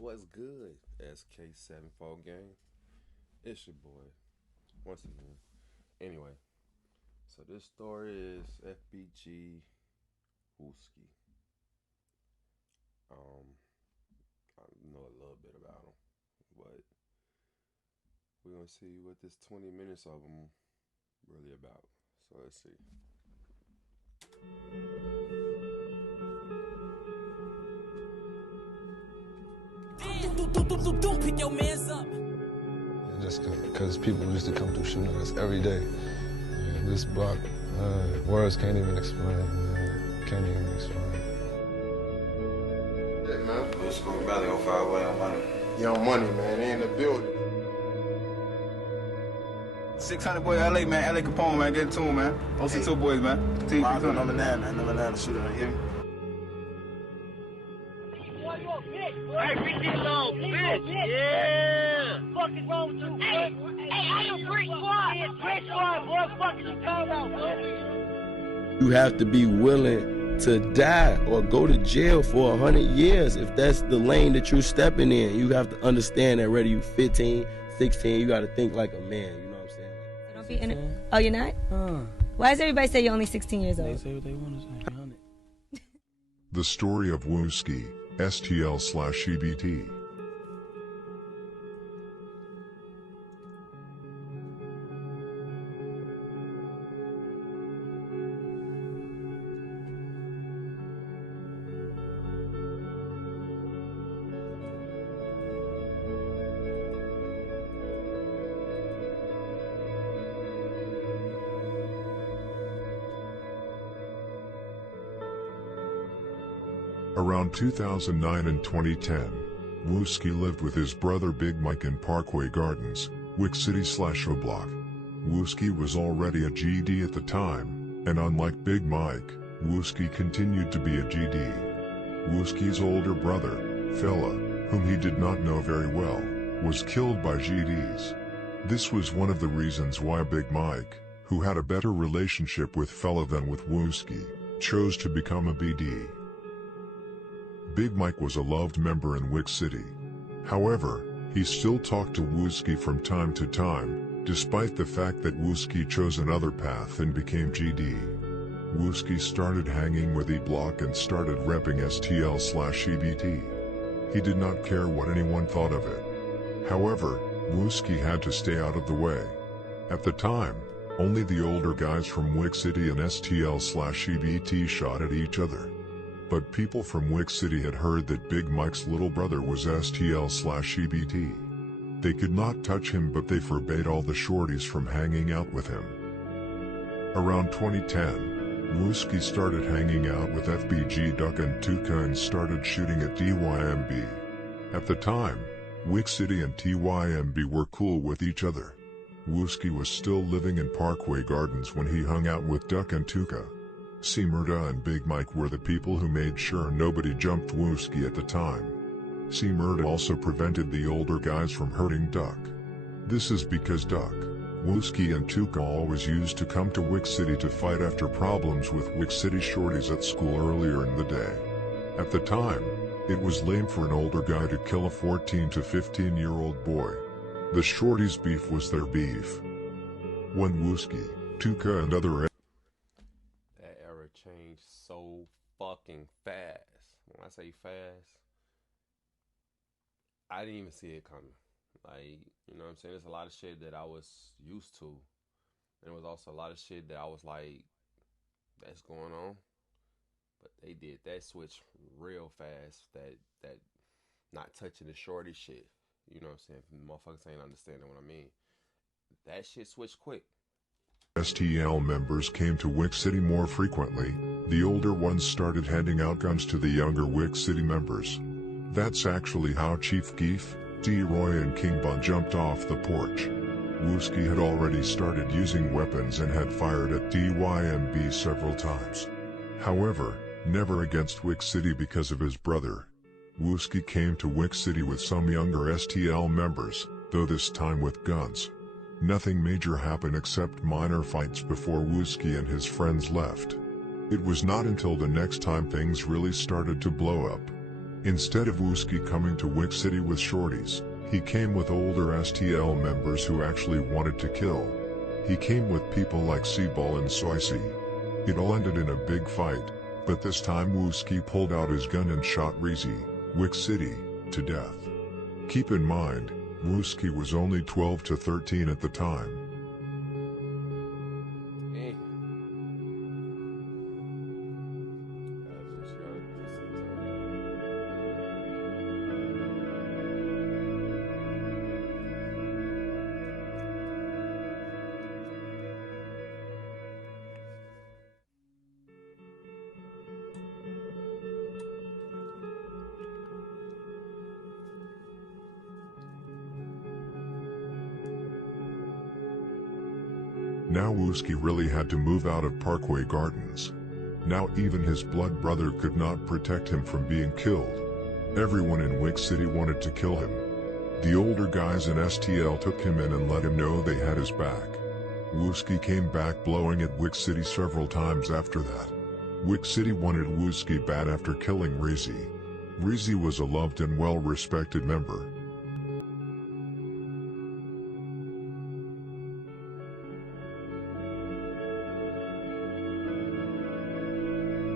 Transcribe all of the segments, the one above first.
What's good, SK74 gang? It's your boy, once again. Anyway, so this story is FBG Wooski. I know a little bit about him, but we're gonna see what this 20 minutes of him really about. So let's see. Pick your mans up. Just because people used to come through shooting us every day. Yeah, this block, words can't even explain. Can't even explain. Yeah, man. Let's go about to go far away on money. Young Money, man. They in the building. 600 boy LA, man. LA Capone, man. Get it to him, man. OC2 boys, man. Team number 9, man. Number 9 shooter, you hear me? Hey, bitch, this little bitch. Yeah. What the fuck is wrong with you? Hey, I am Brick Squad. Yeah, Brick Squad, boy. What the fuck is you talking about, boy? You have to be willing to die or go to jail for 100 years if that's the lane that you're stepping in. You have to understand that whether you're 15, 16, you got to think like a man. You know what I'm saying? So don't be in it. Oh, you're not? Why does everybody say you're only 16 years old? They say what they want to say. 100. The story of Wooski, STL/EBT. Around 2009 and 2010, Wooski lived with his brother Big Mike in Parkway Gardens, Wick City/O Block. Wooski was already a GD at the time, and unlike Big Mike, Wooski continued to be a GD. Wooski's older brother, Fella, whom he did not know very well, was killed by GDs. This was one of the reasons why Big Mike, who had a better relationship with Fella than with Wooski, chose to become a BD. Big Mike was a loved member in Wick City. However, he still talked to Wooski from time to time, despite the fact that Wooski chose another path and became GD. Wooski started hanging with E-Block and started repping STL/EBT. He did not care what anyone thought of it. However, Wooski had to stay out of the way. At the time, only the older guys from Wick City and STL/EBT shot at each other. But people from Wick City had heard that Big Mike's little brother was STL/EBT. They could not touch him, but they forbade all the shorties from hanging out with him. Around 2010, Wooski started hanging out with FBG Duck and Tuka and started shooting at TYMB. At the time, Wick City and TYMB were cool with each other. Wooski was still living in Parkway Gardens when he hung out with Duck and Tuka. C-Murda and Big Mike were the people who made sure nobody jumped Wooski at the time. C-Murda also prevented the older guys from hurting Duck. This is because Duck, Wooski and Tuka always used to come to Wick City to fight after problems with Wick City shorties at school earlier in the day. At the time, it was lame for an older guy to kill a 14 to 15-year-old boy. The shorties' beef was their beef. When Wooski, Tuka and other changed so fucking fast. When I say fast, I didn't even see it coming. Like, you know what I'm saying? There's a lot of shit that I was used to. And there was also a lot of shit that I was like, that's going on. But they did that switch real fast. That not touching the shorty shit. You know what I'm saying? Motherfuckers ain't understanding what I mean. That shit switched quick. STL members came to Wick City more frequently. The older ones started handing out guns to the younger Wick City members. That's actually how Chief Keef, D-Roy and King Bun jumped off the porch. Wooski had already started using weapons and had fired at TYMB several times. However, never against Wick City because of his brother. Wooski came to Wick City with some younger STL members, though this time with guns. Nothing major happened except minor fights before Wooski and his friends left. It was not until the next time things really started to blow up. Instead of Wooski coming to Wick City with shorties, he came with older STL members who actually wanted to kill. He came with people like Seaball and Soisy. It all ended in a big fight, but this time Wooski pulled out his gun and shot Reezy, Wick City, to death. Keep in mind, Wooski was only 12 to 13 at the time. Now Wooski really had to move out of Parkway Gardens. Now even his blood brother could not protect him from being killed. Everyone in Wick City wanted to kill him. The older guys in STL took him in and let him know they had his back. Wooski came back blowing at Wick City several times after that. Wick City wanted Wooski bad after killing Reezy. Reezy was a loved and well-respected member.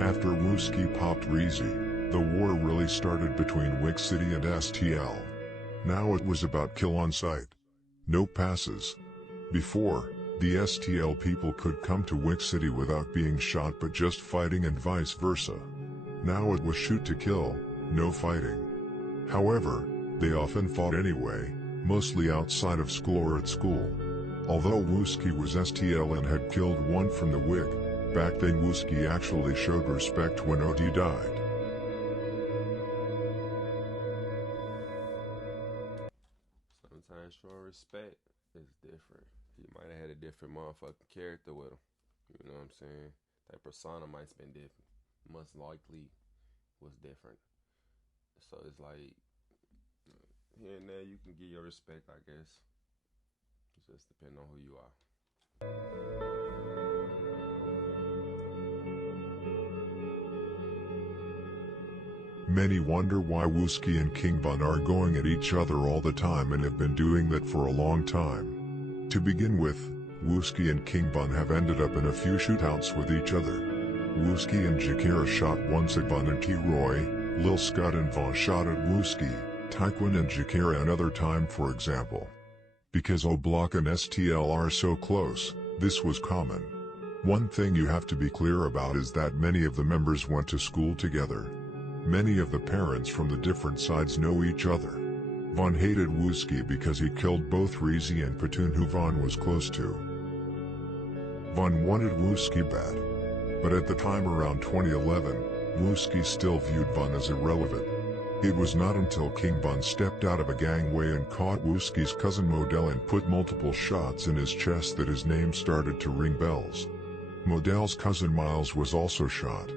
After Wooski popped Reezy, the war really started between Wick City and STL. Now it was about kill on sight. No passes. Before, the STL people could come to Wick City without being shot but just fighting and vice versa. Now it was shoot to kill, no fighting. However, they often fought anyway, mostly outside of school or at school. Although Wooski was STL and had killed one from the Wick, back then Wooski actually showed respect when OD died. Sometimes showing respect is different. He might have had a different motherfucking character with him. You know what I'm saying? That persona might have been different. Most likely was different. So it's like, here and there you can give your respect, I guess. It just depends on who you are. Many wonder why Wooski and King Von are going at each other all the time and have been doing that for a long time. To begin with, Wooski and King Von have ended up in a few shootouts with each other. Wooski and Jakira shot once at Von and T-Roy, Lil Scott and Von shot at Wooski, Taekwon and Jakira another time for example. Because O-Block and STL are so close, this was common. One thing you have to be clear about is that many of the members went to school together. Many of the parents from the different sides know each other. Von hated Wooski because he killed both Reezy and Platoon who Von was close to. Von wanted Wooski bad. But at the time around 2011, Wooski still viewed Von as irrelevant. It was not until King Von stepped out of a gangway and caught Wooski's cousin Modell and put multiple shots in his chest that his name started to ring bells. Modell's cousin Miles was also shot.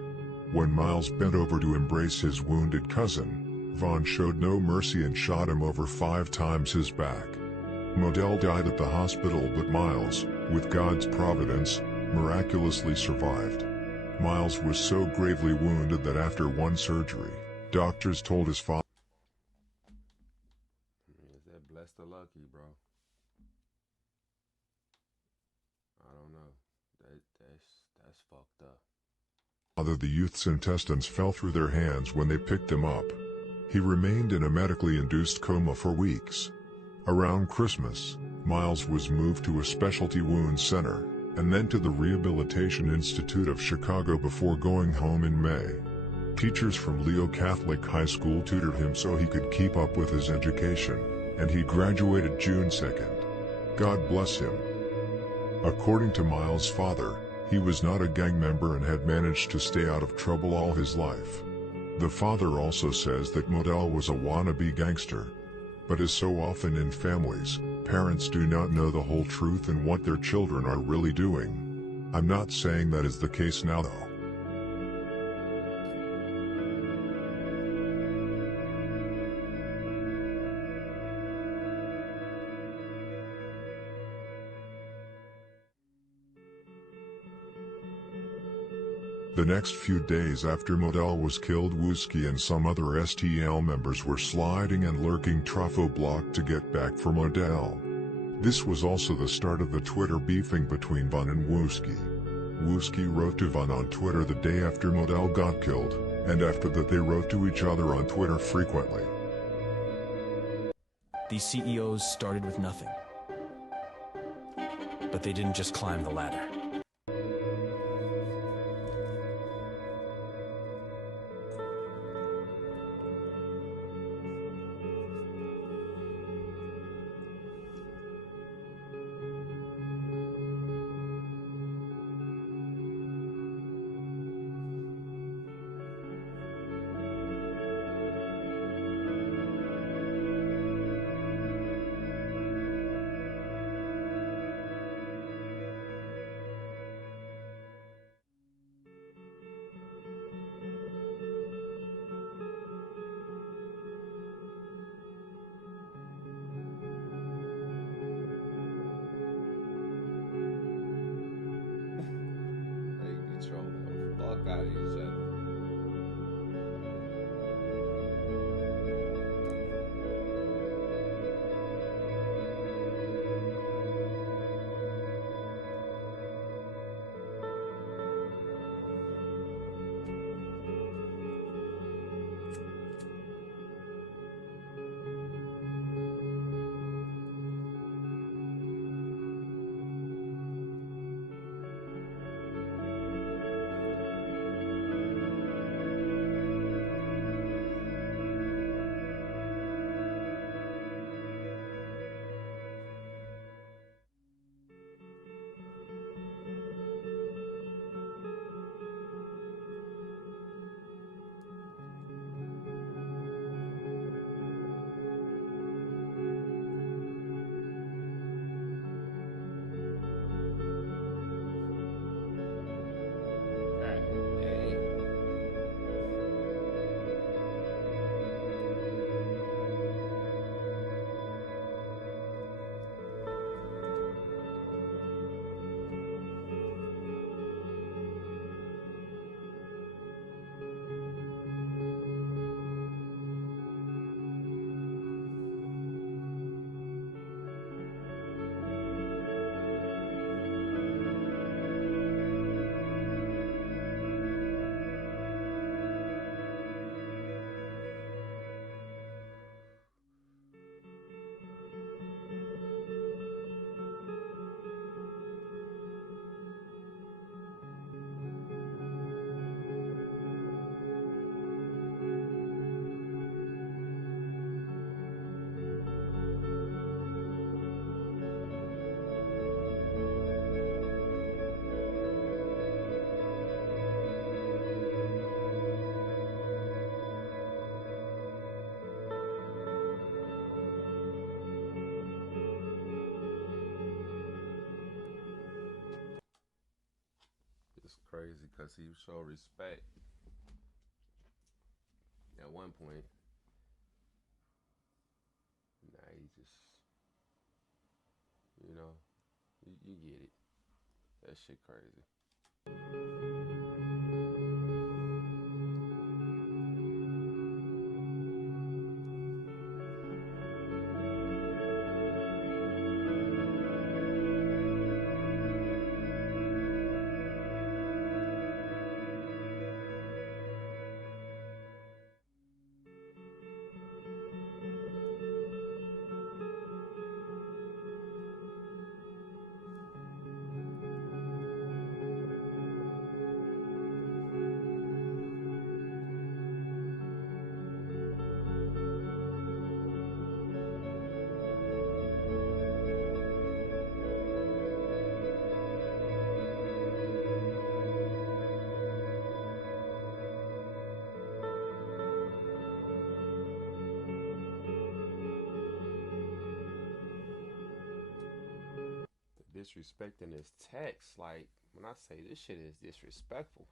When Miles bent over to embrace his wounded cousin, Von showed no mercy and shot him over 5 times his back. Modell died at the hospital but Miles, with God's providence, miraculously survived. Miles was so gravely wounded that after one surgery, doctors told his father, Is that blessed or lucky, bro? I don't know. That's fucked up. The youth's intestines fell through their hands when they picked him up. He remained in a medically induced coma for weeks. Around Christmas, Miles was moved to a specialty wound center, and then to the Rehabilitation Institute of Chicago before going home in May. Teachers from Leo Catholic High School tutored him so he could keep up with his education, and he graduated June 2nd. God bless him. According to Miles' father, he was not a gang member and had managed to stay out of trouble all his life. The father also says that Modell was a wannabe gangster. But as so often in families, parents do not know the whole truth and what their children are really doing. I'm not saying that is the case now though. The next few days after Modell was killed, Wooski and some other STL members were sliding and lurking Truffo block to get back for Modell. This was also the start of the Twitter beefing between Von and Wooski. Wooski wrote to Von on Twitter the day after Modell got killed, and after that they wrote to each other on Twitter frequently. These CEOs started with nothing. But they didn't just climb the ladder. Fuck out of each other. It's crazy because he showed respect at one point. Nah, he just, you get it. That shit crazy. Disrespecting his text, like when I say this shit is disrespectful.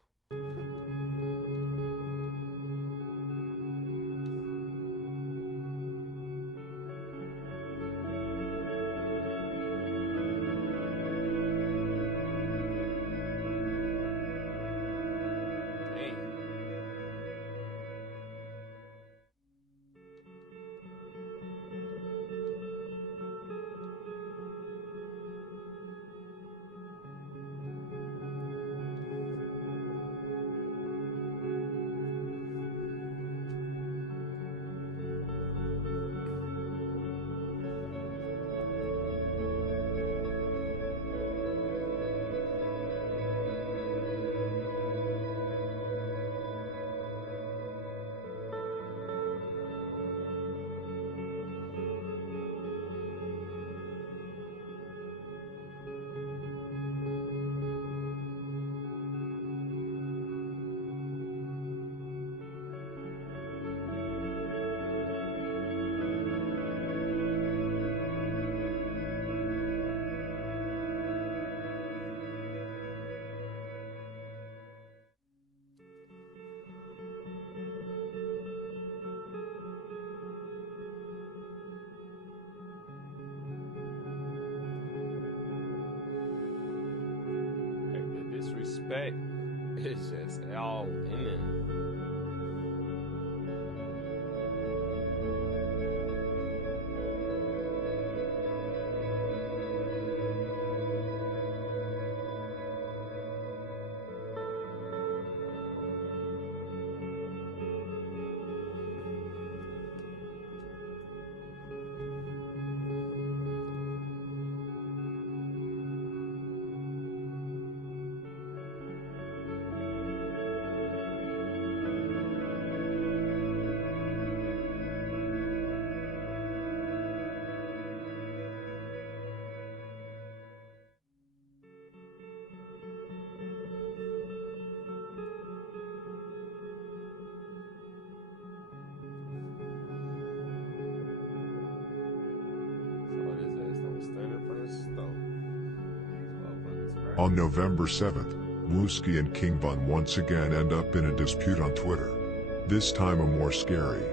disrespect. It's just all in it. On November 7th, Wooski and King Von once again end up in a dispute on Twitter. This time a more scary.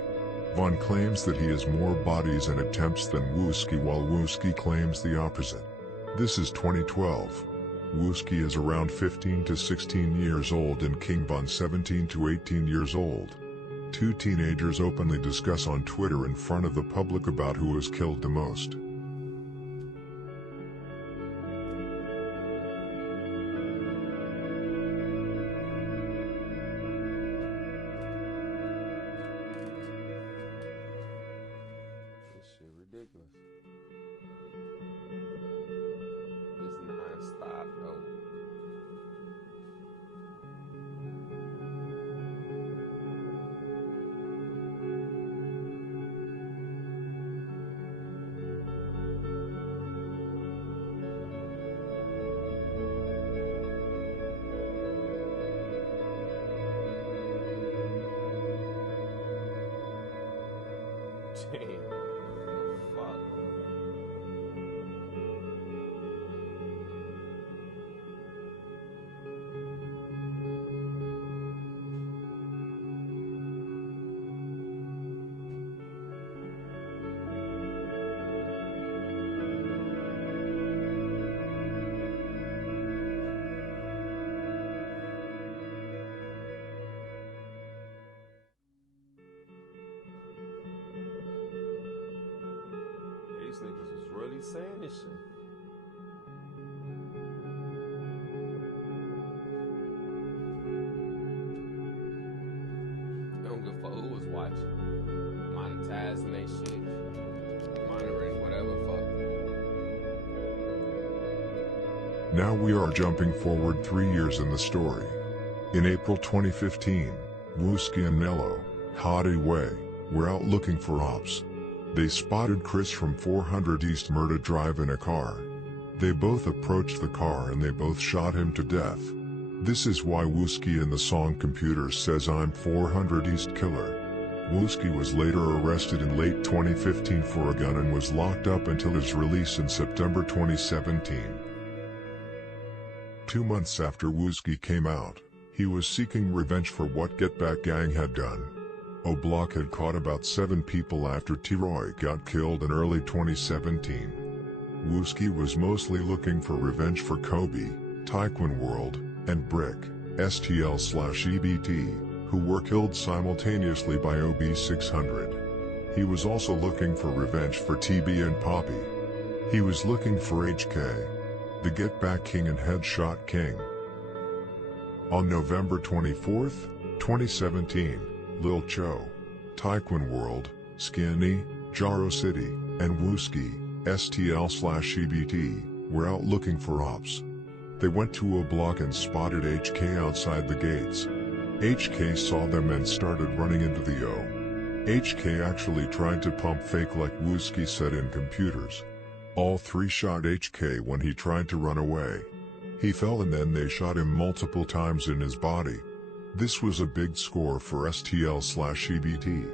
Von claims that he has more bodies and attempts than Wooski, while Wooski claims the opposite. This is 2012. Wooski is around 15 to 16 years old and King Von 17 to 18 years old. Two teenagers openly discuss on Twitter in front of the public about who was killed the most. Damn. Fuck. These niggas was really saying this shit. They don't give a fuck who was watching. Monetizing they shit. Monitoring whatever fuck. Now we are jumping forward 3 years in the story. In April 2015, Wooski and Nello, Hottie Way, were out looking for ops. They spotted Chris from 400 East Murda Drive in a car. They both approached the car and they both shot him to death. This is why Wooski in the song Computer says I'm 400 East Killer. Wooski was later arrested in late 2015 for a gun and was locked up until his release in September 2017. 2 months after Wooski came out, he was seeking revenge for what Get Back Gang had done. O'Block had caught about 7 people after T-Roy got killed in early 2017. Wooski was mostly looking for revenge for Kobe, Taekwon World, and Brick, STL/EBT, who were killed simultaneously by OB600. He was also looking for revenge for TB and Poppy. He was looking for HK, the Get Back King and Headshot King. On November 24, 2017, Lil Cho, Taekwon World, Skinny, Jaro City, and Wooski, STL/EBT, were out looking for ops. They went to a block and spotted HK outside the gates. HK saw them and started running into the O. HK actually tried to pump fake like Wooski said in Computers. All 3 shot HK when he tried to run away. He fell and then they shot him multiple times in his body. This was a big score for STL/EBT.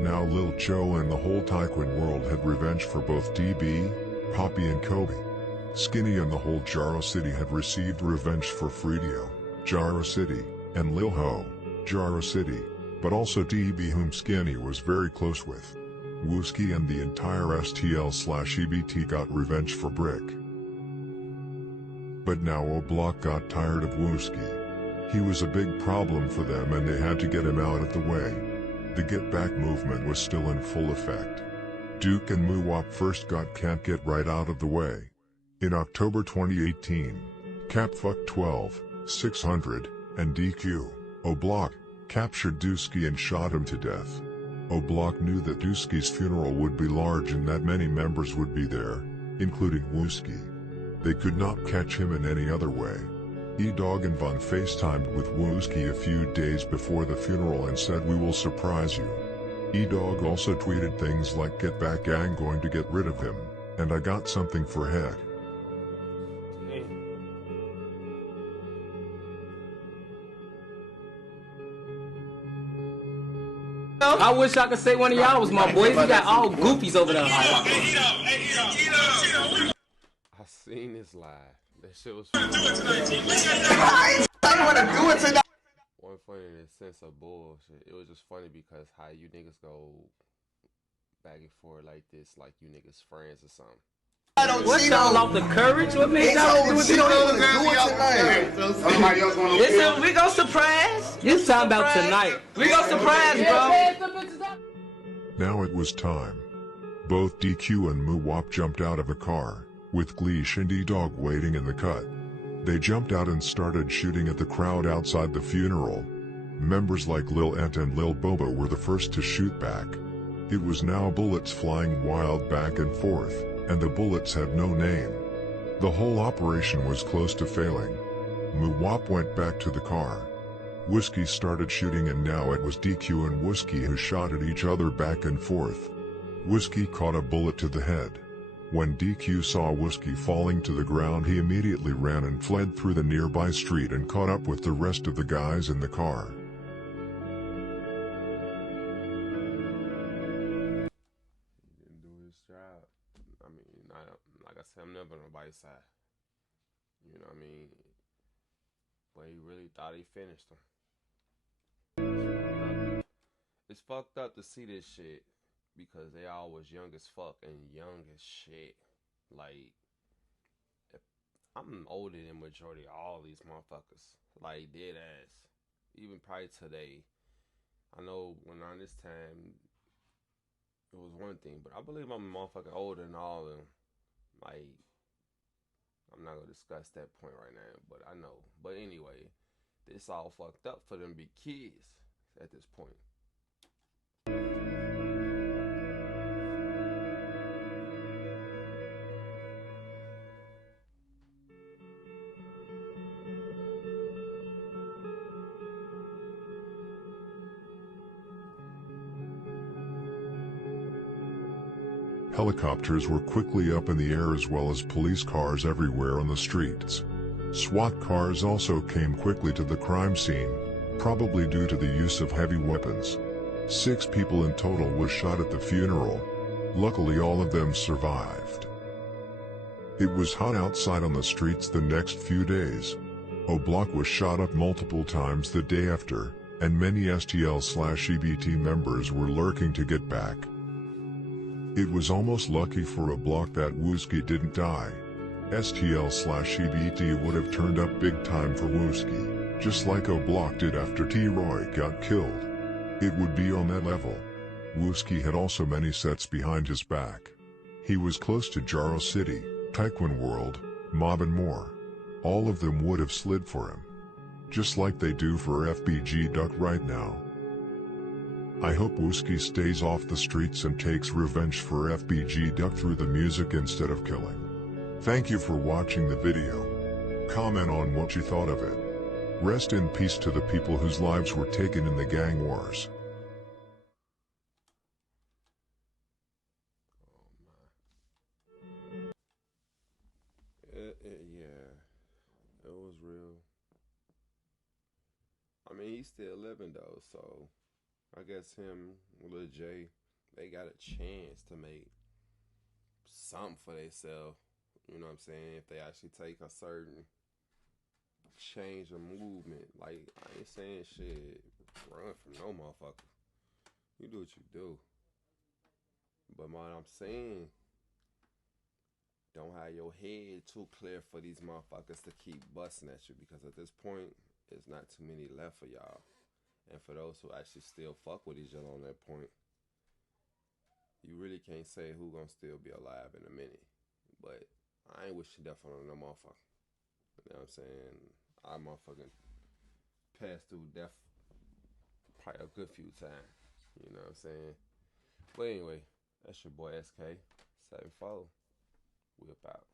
Now Lil Cho and the whole Taekwon World had revenge for both DB, Poppy and Kobe. Skinny and the whole Jaro City had received revenge for Fredio, Jaro City, and Lil Ho, Jaro City. but also DB whom Skinny was very close with. Wooski and the entire STL/EBT got revenge for Brick. But now O'Block got tired of Wooski. He was a big problem for them and they had to get him out of the way. The Get Back movement was still in full effect. Duke and Muwop first got Can't Get Right out of the way. In October 2018, Capfuck 12, 600, and DQ, O'Block, captured Dusky and shot him to death. O'Block knew that Dusky's funeral would be large and that many members would be there, including Wooski. They could not catch him in any other way. E-Dog and Von FaceTimed with Wooski a few days before the funeral and said, "We will surprise you." E-Dog also tweeted things like, "Get Back Gang going to get rid of him, and I got something for head." I wish I could say one of y'all was my boys. We got all goofies over there. I seen this live. That shit was funny. I want to do it tonight. Wasn't funny in the sense of bullshit. It was just funny because how you niggas go back and forth like this, like you niggas friends or something. What y'all off the courage? What made y'all do it? Listen, we go surprise. You talking about tonight? We go surprise, bro. Now it was time. Both DQ and Muwop jumped out of a car, with Gleesh and E-Dog waiting in the cut. They jumped out and started shooting at the crowd outside the funeral. Members like Lil Ent and Lil Bobo were the first to shoot back. It was now bullets flying wild back and forth, and the bullets had no name. The whole operation was close to failing. Muwop went back to the car. Wooski started shooting and now it was DQ and Wooski who shot at each other back and forth. Wooski caught a bullet to the head. When DQ saw Wooski falling to the ground, he immediately ran and fled through the nearby street and caught up with the rest of the guys in the car. He didn't do his job. I mean, like I said, I'm never on nobody's side. You know what I mean? But he really thought he finished him. It's fucked up to see this shit because they all was young as fuck and young as shit. Like, I'm older than majority of all these motherfuckers. Like, dead ass. Even probably today. I know when around this time it was one thing, but I believe I'm motherfucking older than all of them. Like, I'm not gonna discuss that point right now, but I know. But anyway, this all fucked up for them to be kids at this point. Helicopters were quickly up in the air as well as police cars everywhere on the streets. SWAT cars also came quickly to the crime scene, probably due to the use of heavy weapons. 6 people in total was shot at the funeral. Luckily all of them survived. It was hot outside on the streets the next few days. O'Block was shot up multiple times the day after, and many STL/EBT members were lurking to get back. It was almost lucky for O'Block that Wooski didn't die. STL/EBT would have turned up big time for Wooski, just like O'Block did after T-Roy got killed. It would be on that level. Wooski had also many sets behind his back. He was close to Jaro City, Taekwon World, Mob and more. All of them would have slid for him. Just like they do for FBG Duck right now. I hope Wooski stays off the streets and takes revenge for FBG Duck through the music instead of killing. Thank you for watching the video. Comment on what you thought of it. Rest in peace to the people whose lives were taken in the gang wars. Yeah, it was real. I mean, he's still living though, so I guess him, Lil J, they got a chance to make something for themselves. You know what I'm saying? If they actually take a certain change of movement. Like, I ain't saying shit. run from no motherfucker. You do what you do. But what I'm saying, don't have your head too clear for these motherfuckers to keep busting at you, because at this point, there's not too many left for y'all. And for those who actually still fuck with each other on that point, you really can't say who gonna still be alive in a minute. But I ain't wishing death on no motherfucker. You know what I'm saying? I motherfucking passed through death probably a good few times. You know what I'm saying? But anyway, that's your boy SK. 7-4. We about.